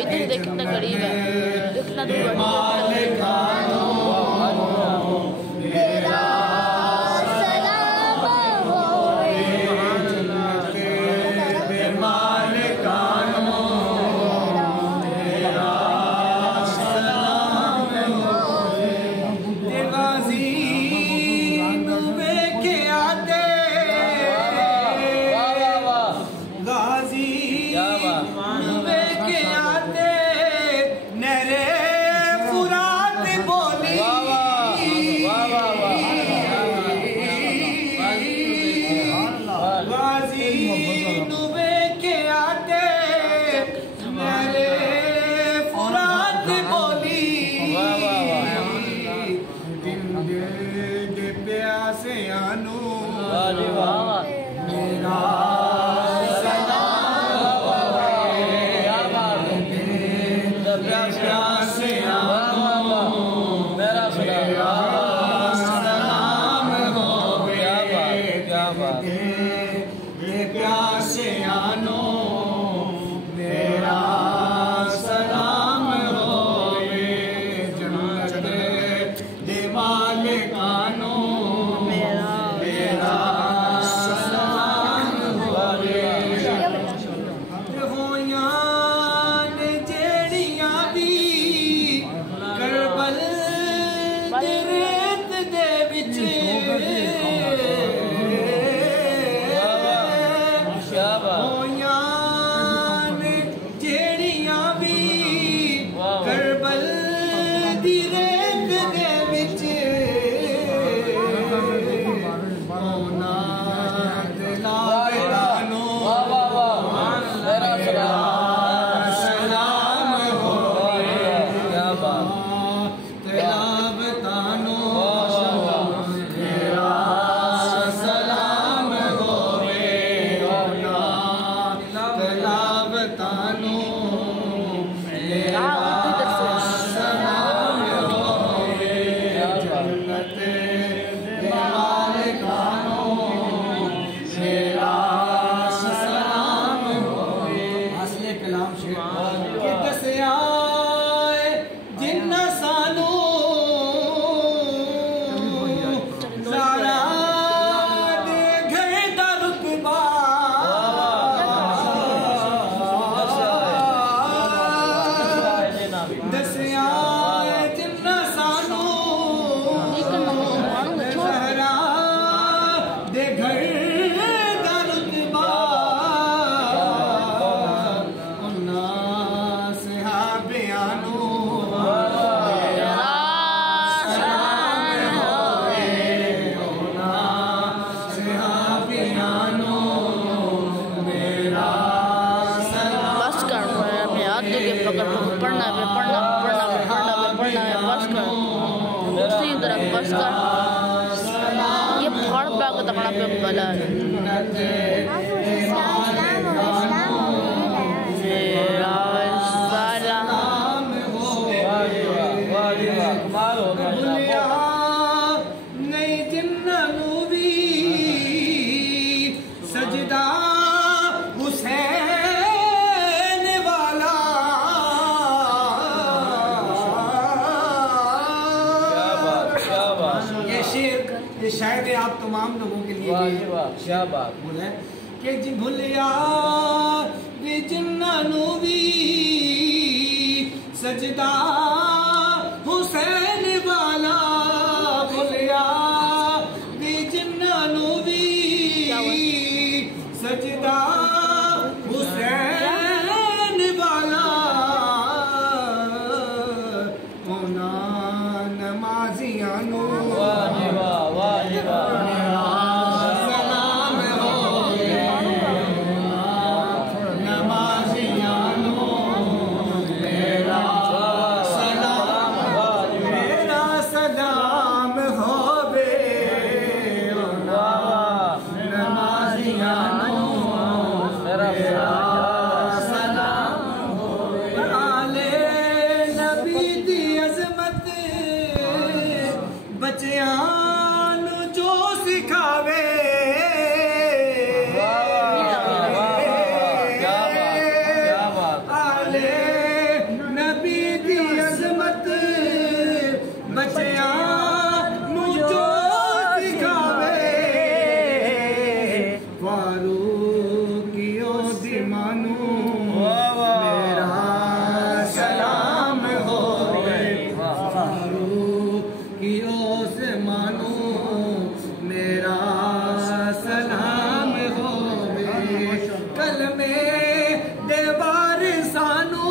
इधर देख कितना करीब है, इतना दूर ये फाड़ बाग तकड़ा पे बला है। सजदा हुसैन वाला ये शायद आप तमाम लोगों के लिए क्या बात बोले कि जी भुलिया वे जिन्नानू भी सजदा हुसैन वाला भुलिया वे जिन्नानू भी सजदा हुसैन वाला होना नमाजियानू सलाम हो मानू मेरा सलाम होवे फारूकियों से मानू मेरा सलाम होवे कल में देवार सानू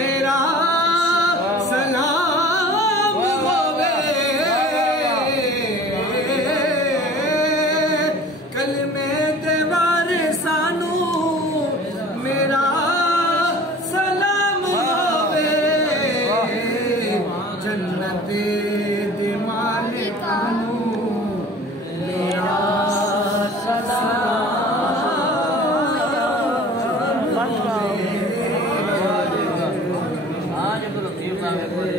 मेरा सलाम होवे कल में देवार सानू मेरा सलाम होवे जन्नत दे मालिकानू मेरा सलाम